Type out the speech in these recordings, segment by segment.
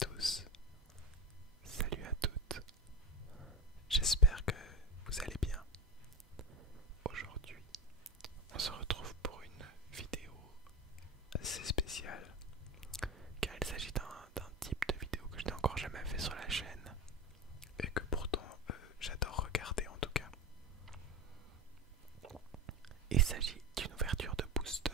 tous, salut à toutes, j'espère que vous allez bien. Aujourd'hui, on se retrouve pour une vidéo assez spéciale car il s'agit d'un type de vidéo que je n'ai encore jamais fait sur la chaîne et que pourtant j'adore regarder en tout cas. Il s'agit d'une ouverture de booster,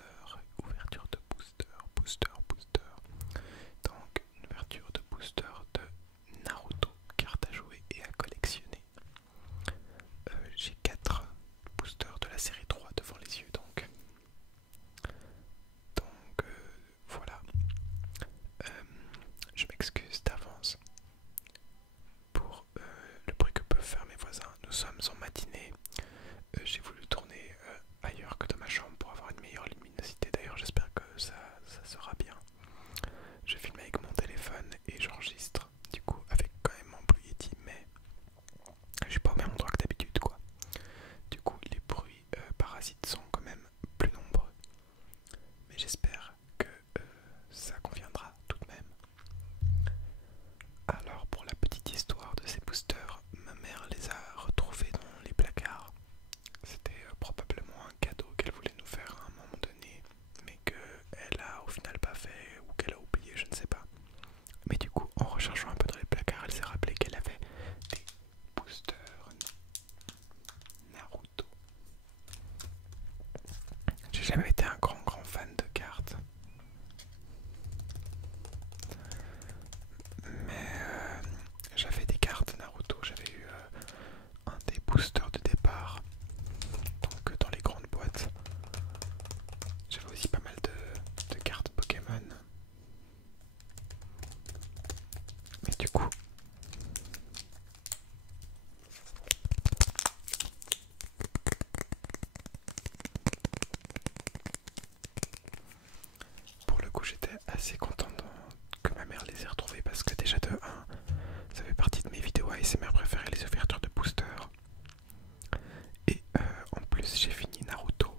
donc une ouverture de booster de Naruto, carte à jouer et à collectionner. J'ai 4 boosters de la série 3 devant les yeux donc voilà. Euh, je m'excuse d'avance pour le bruit que peuvent faire mes voisins. Nous sommes en matinée. J'ai voulu tourner ailleurs que dans ma chambre pour avoir une meilleure luminosité. D'ailleurs, j'espère que ça sera bien. Je filme avec mon téléphone et j'enregistre du coup avec quand même mon Blue Yeti, mais je suis pas au même endroit que d'habitude quoi. Du coup, les bruits parasites sont quand même plus nombreux, mais j'espère que ça conviendra tout de même. Alors, pour la petite histoire de ces boosters, ma mère les a retrouvés dans les placards. C'était probablement un cadeau qu'elle voulait nous faire à un moment donné, mais qu'elle a au final pas fait ou qu'elle a oublié, je ne sais pas. Mais du coup, en recherchant un peu dans les placards, elle s'est rappelée qu'elle avait des boosters Naruto. J'ai jamais été un grand fan de cartes, mais j'avais des cartes Naruto, j'avais eu un des boosters de départ, donc dans les grandes boîtes. J'avais aussi pas mal de cartes Pokémon, mais du coup, pour le coup, j'étais assez content que ma mère les ait retrouvés parce que déjà de 1, ça fait partie de mes vidéos ASMR préférées, les ouvertures de boosters. Et en plus, j'ai fini Naruto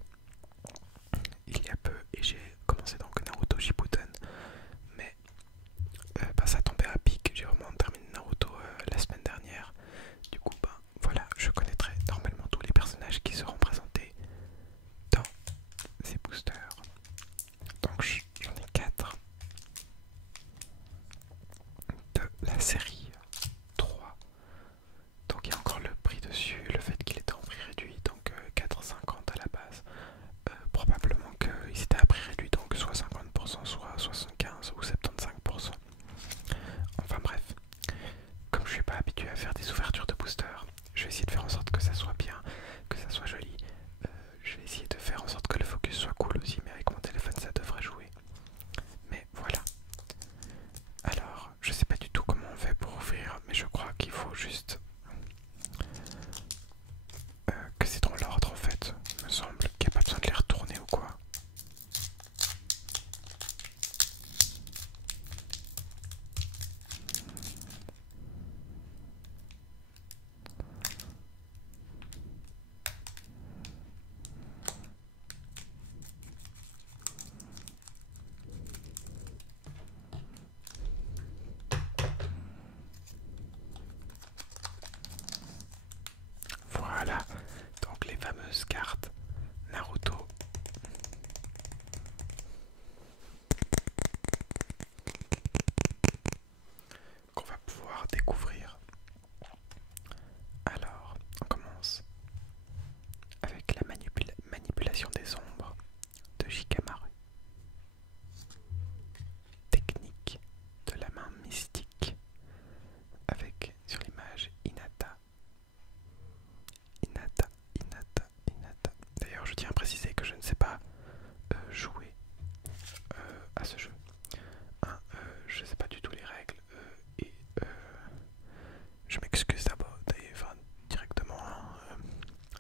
il y a peu et j'ai commencé donc Naruto Shippuden, mais ça tombait à pic. J'ai vraiment terminé Naruto la semaine dernière. Du coup, voilà, je connaîtrai normalement tous les personnages qui seront présentés dans ces boosters. Donc j'en ai 4 de la série 3. Donc il y a encore le prix dessus, le fait qu'il était en prix réduit, donc 4,50 à la base. Probablement qu'ils étaient à prix réduit, donc soit 50%, soit 75 ou 75%. Enfin bref, comme je suis pas habitué à faire des ouvertures de booster, je vais essayer de faire en sorte que ça soit bien, que ça soit joli. Je vais essayer de faire en sorte que le focus soit cool aussi, mais avec mon téléphone ça devrait jouer. Mais voilà. Alors, je sais pas du tout comment on fait pour ouvrir, mais je crois qu'il faut juste que c'est dans l'ordre en fait. Il me semble qu'il n'y a pas besoin de les retourner ou quoi. Voilà, donc les fameuses cartes Naruto. Qu'on va pouvoir découvrir. Alors, on commence avec la manipulation des ombres de Shikamaru. Technique de la main mystique avec sur l'image Hinata. Hinata. D'ailleurs, je tiens à préciser que je ne sais pas jouer à ce jeu. Je ne sais pas du tout les règles et je m'excuse d'abord, enfin, directement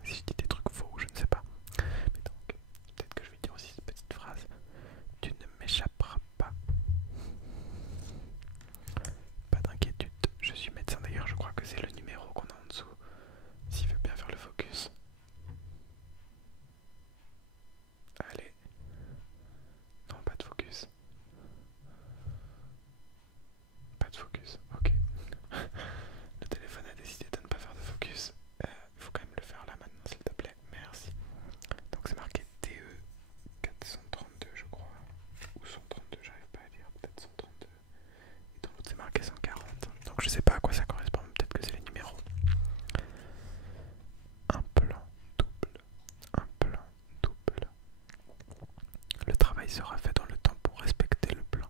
si je dis des trucs faux, je ne sais pas. Mais donc, peut-être que je vais dire aussi cette petite phrase. Tu ne m'échapperas pas. Pas d'inquiétude, je suis médecin d'ailleurs, je crois que c'est le numéro qu'on a en dessous. S'il veut bien faire le focus. Allez. Non, pas de focus. Pas de focus. Ok. Le téléphone a décidé de ne pas faire de focus. Il faut quand même le faire là maintenant, s'il te plaît. Merci. Donc c'est marqué TE 432, je crois. Ou 132, j'arrive pas à lire. Peut-être 132. Et dans l'autre, c'est marqué 140. Donc je sais pas à quoi ça correspond. Peut-être que c'est les numéros. Un plan double. Un plan double. Le travail sera fait dans le temps pour respecter le plan.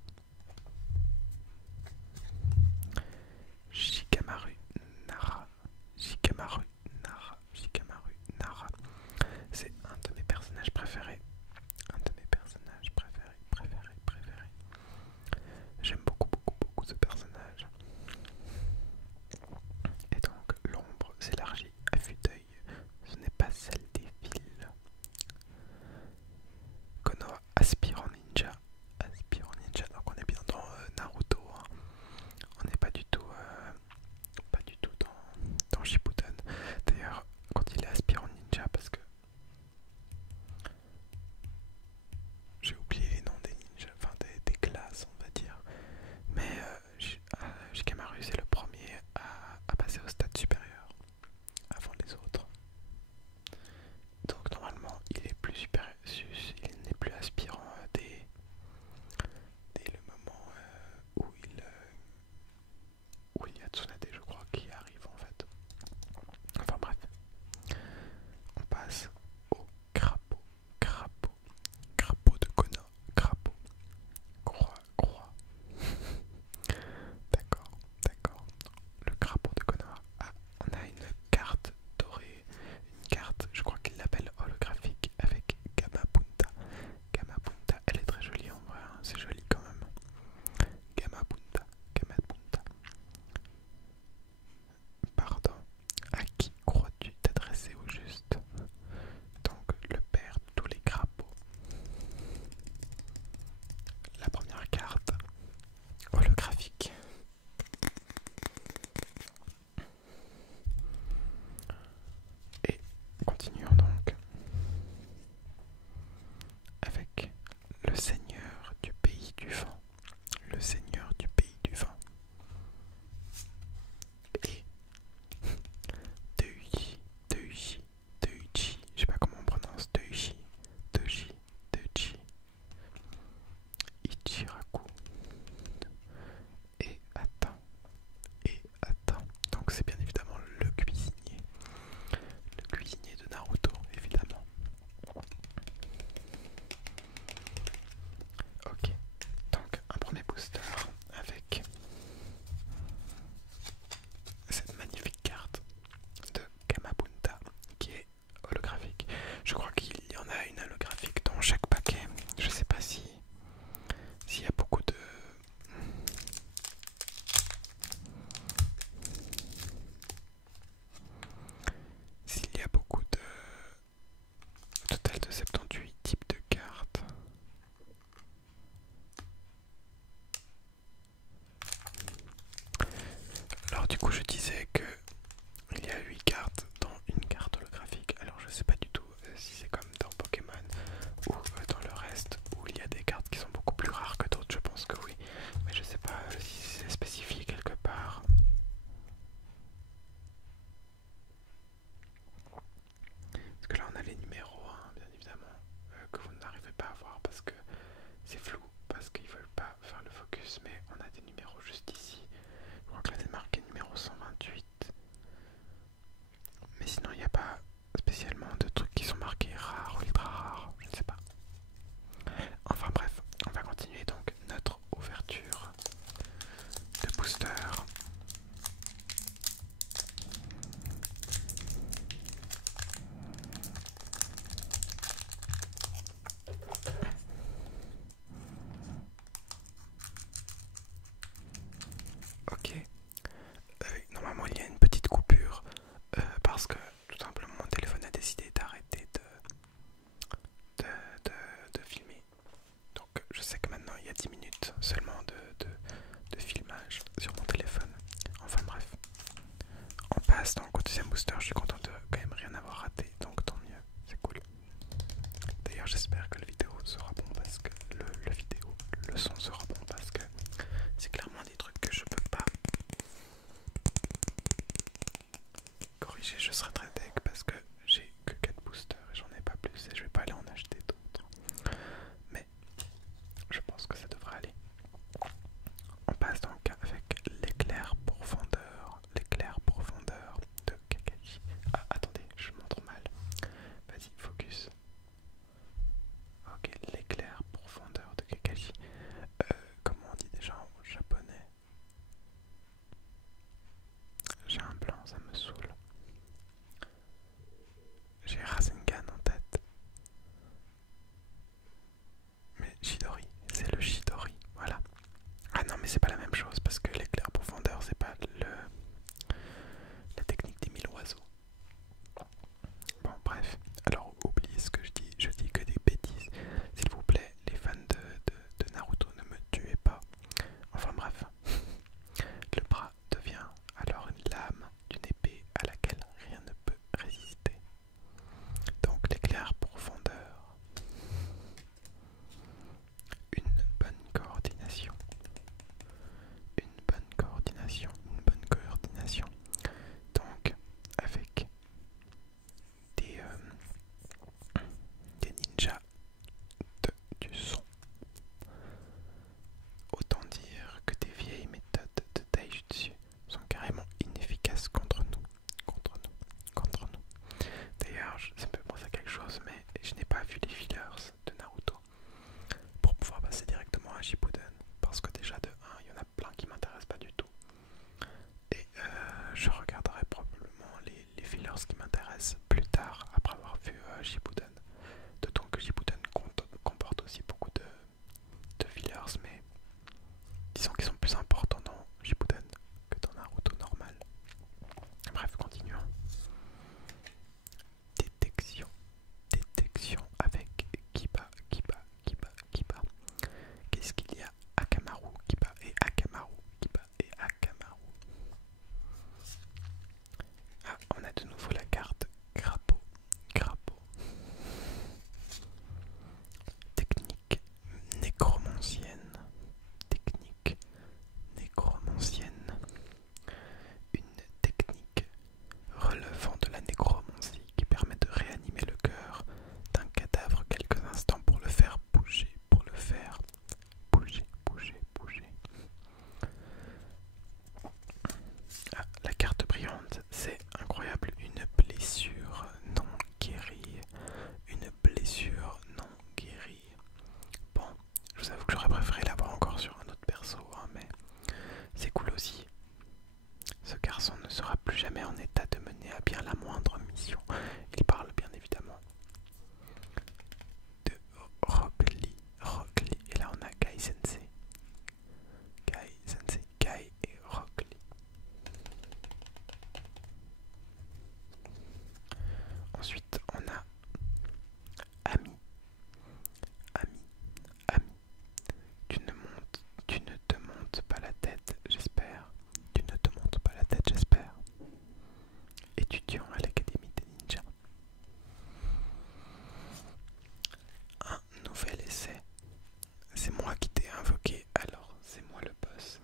je serai très deg parce que j'ai que 4 boosters et j'en ai pas plus et je vais pas aller en acheter d'autres. Mais je pense que ça devrait aller. On passe donc avec l'éclair profondeur de Kakashi. Ah, attendez, je montre mal. Vas-y, focus. Ok, l'éclair profondeur de Kakashi. Comment on dit déjà en japonais? J'ai un blanc, ça me saoule. J'ai Rasengan en tête. Mais Chidori, c'est le Chidori, voilà. Ah non, mais c'est pas la même chose parce que l'éclair profondeur, c'est pas la technique des 1000 oiseaux. Bon, bref. Alors, oubliez ce que je dis que des bêtises. S'il vous plaît, les fans de Naruto, ne me tuez pas. Enfin, bref. Le bras devient alors une lame d'une épée à laquelle rien ne peut résister. Donc, l'éclair profondeur. Une bonne coordination. Une bonne coordination. Une bonne coordination. Donc, avec des ninjas du son. Autant dire que des vieilles méthodes de taijutsu sont carrément inefficaces contre nous. Contre nous. Contre nous. D'ailleurs, ça me fait penser à quelque chose, mais je n'ai pas vu les fillers de Naruto pour pouvoir passer directement à Shippuden. Parce que déjà de 1, il y en a plein qui m'intéressent pas du tout. Et je regarderai probablement les fillers qui m'intéressent plus tard après avoir vu Shippuden. D'autant que Shippuden comporte aussi beaucoup de fillers, mais disons qu'ils sont plus importants dans Shippuden que dans Naruto normal. Bref, continuons. Détection. Détection avec Kiba. Qu'est-ce qu'il y a? Akamaru, Kiba et Akamaru. Ah, on a de nouveau la carte Crapaud. Technique nécromancienne. Une technique relevant de la nécromancie qui permet de réanimer le cœur d'un cadavre quelques instants pour le faire bouger. Ah, la carte brillante, c'est incroyable. Une blessure non guérie. Bon, je vous avoue que j'aurais préféré l'avoir encore sur un autre perso, hein, mais c'est cool aussi. Ce garçon ne sera plus jamais en état de mener à bien la moindre mission. Il parle bien évidemment de Rock Lee. Et là on a Gai Sensei. Gai et Rock Lee. Ensuite on a Ami. Tu ne te montes pas la tête, j'espère. Étudiant à l'Académie des Ninjas. Un nouvel essai. C'est moi qui t'ai invoqué, alors c'est moi le boss.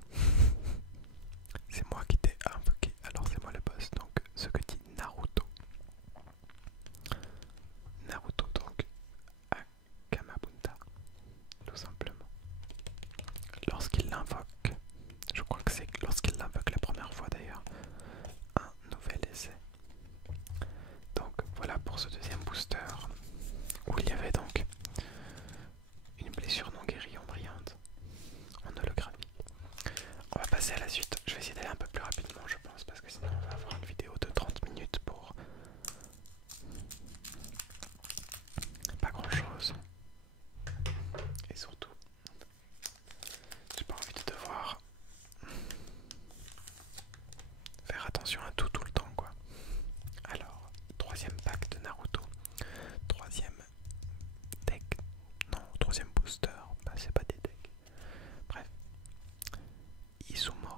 Donc, ce que dit Naruto. Donc, Akamabunta, tout simplement. Lorsqu'il l'invoque, je crois que c'est lorsqu'il l'invoque la première fois d'ailleurs, un nouvel essai. Donc voilà pour ce deuxième booster où il y avait donc une blessure non guérie en brillante en holographie. On va passer à la suite. Je vais essayer d'aller un peu plus rapidement, je pense, parce que sinon on va avoir une vidéo de 30 minutes pour pas grand chose. Et surtout, j'ai pas envie de devoir faire attention à tout le temps, quoi. Alors, troisième pack de Naruto, troisième deck, non, troisième booster, bah c'est pas des decks. Bref, Izumo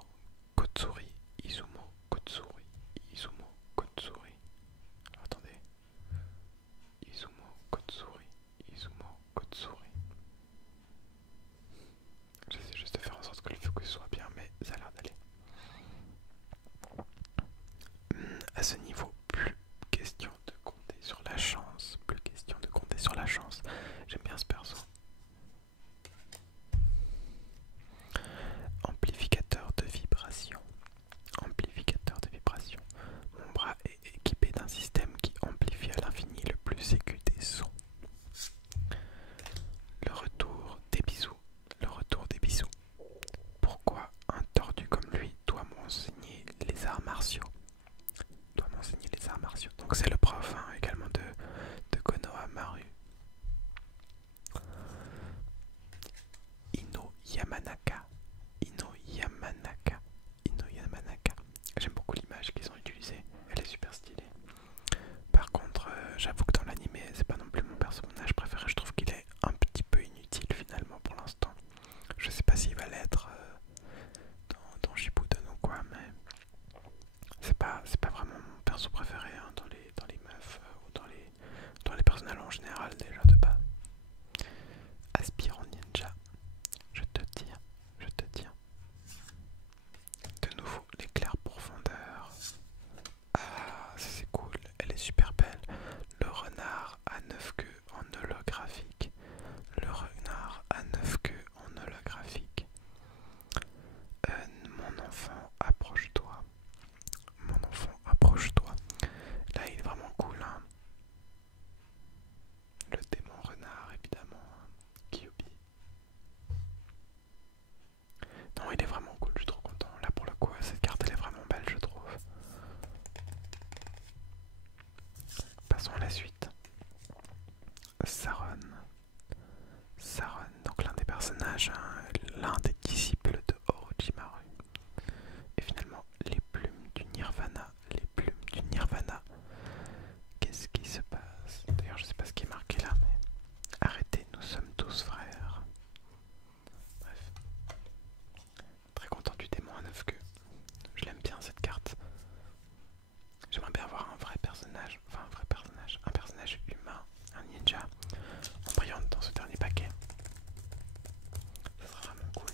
m'enseigner les arts martiaux. Doit m'enseigner les arts martiaux. Donc c'est le prof hein, également de Konohamaru. Ino Yamanaka. Ino Yamanaka. Ino Yamanaka. J'aime beaucoup l'image qu'ils ont utilisée. Elle est super stylée. Par contre, j'avoue que dans l'anime, c'est pas non plus mon personnage préféré. Je trouve qu'il est un petit peu inutile finalement pour l'instant. Je sais pas s'il va l'être dans Shippuden ou quoi, mais c'est pas vraiment mon perso préféré hein, dans les meufs ou dans les personnages en général déjà de base. Aspirant ninja, je te tiens, je te tiens. De nouveau l'éclair profondeur. Ah, ça c'est cool, elle est super belle. Le renard à 9 queues en holographique. Le renard à 9 queues en holographique. Mon enfant, approche-toi. Mon enfant, approche-toi. Là, il est vraiment cool, hein. Le démon renard, évidemment. Hein. Kyubi. Non, il est vraiment cool, je suis trop content. Là, pour le coup, cette carte, elle est vraiment belle, je trouve. Passons à la suite. Saron. Saron, donc l'un des personnages, hein, l'un des disciples de Orochimaru. Et finalement, les plumes du Nirvana. Les plumes du Nirvana. Qu'est-ce qui se passe? D'ailleurs, je sais pas ce qui est marqué là, mais arrêtez, nous sommes tous frères. Bref. Très content du démon à 9 queues. Je l'aime bien cette carte. J'aimerais bien avoir un vrai personnage, un personnage humain, un ninja, en brillant dans ce dernier paquet. Ça serait vraiment cool.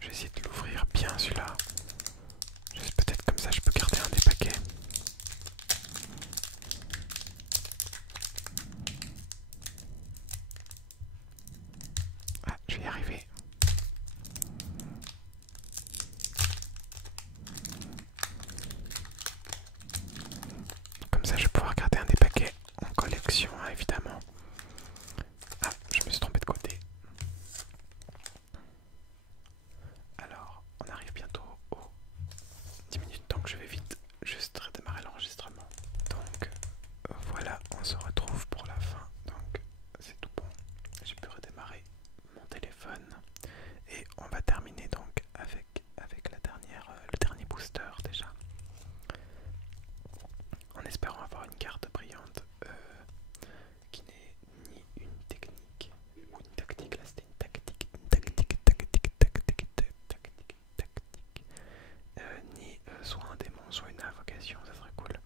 Je vais essayer de l'ouvrir bien celui-là. Peut-être comme ça je peux garder un des paquets. Ah, je vais y arriver. Comme ça je vais pouvoir garder un des paquets en collection, hein, évidemment. Ah, je me suis trompé de côté. Alors, on arrive bientôt aux 10 minutes, donc je vais vite juste redémarrer l'enregistrement. Donc, voilà, on se retrouve pour la fin. Donc, c'est tout bon. J'ai pu redémarrer mon téléphone. Et on va terminer donc avec le dernier booster déjà. En espérant avoir une carte brillante qui n'est ni une technique ou une tactique. Là c'était une tactique, ni soit un démon, soit une invocation, ça serait cool.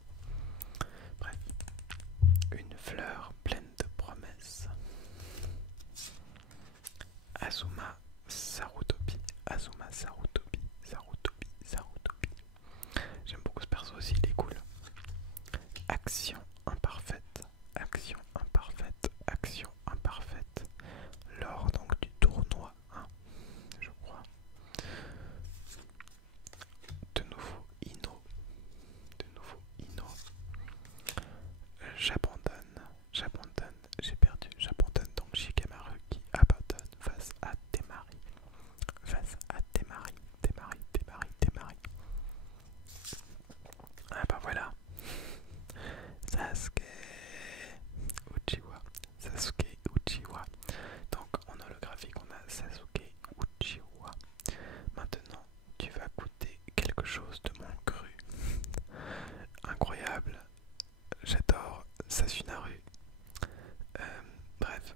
Bref, une fleur pleine de promesses. Azuma Sarutobi, Azuma Sarutobi, Sarutobi, Sarutobi. J'aime beaucoup ce perso aussi, il est cool. Action imparfaite, action imparfaite, action imparfaite. Lors donc du tournoi 1, je crois. De nouveau Ino, de nouveau Ino. J'abandonne, j'ai perdu, j'abandonne donc Shikamaru qui abandonne face à Temari. Face à Temari, Temari, Temari, Temari. Ah bah voilà. Sasuke Uchiwa, Sasuke Uchiwa. Donc en holographique on a Sasuke Uchiwa. Maintenant tu vas goûter quelque chose de mon cru. Incroyable. J'adore Sasunaru. Bref.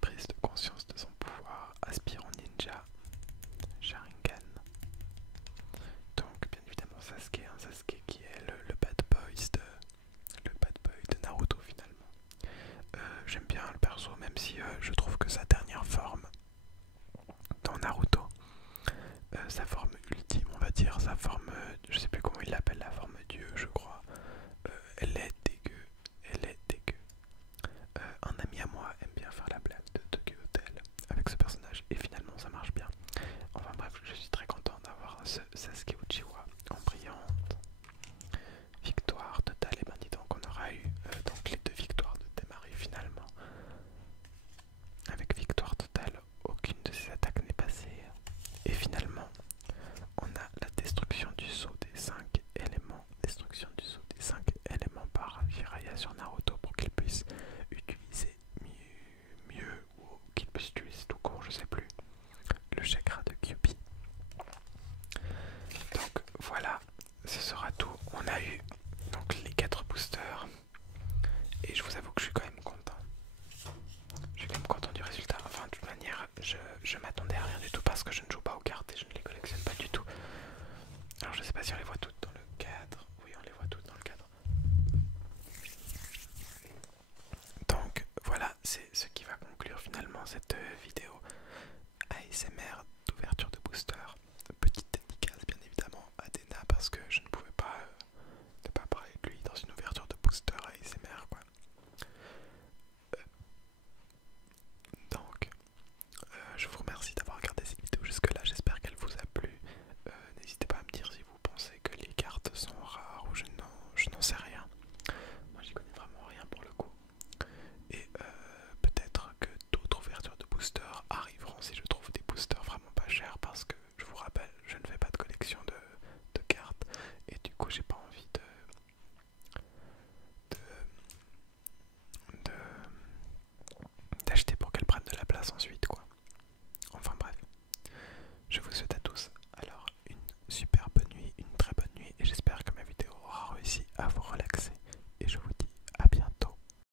Prise de conscience de son pouvoir, aspirant ninja, Sharingan. Donc bien évidemment Sasuke, hein, Sasuke qui est le bad boy de Naruto finalement. J'aime bien le perso même si je trouve que sa dernière forme dans Naruto, sa forme ultime on va dire, sa forme, je sais plus comment il l'appelle, la forme dieu je crois,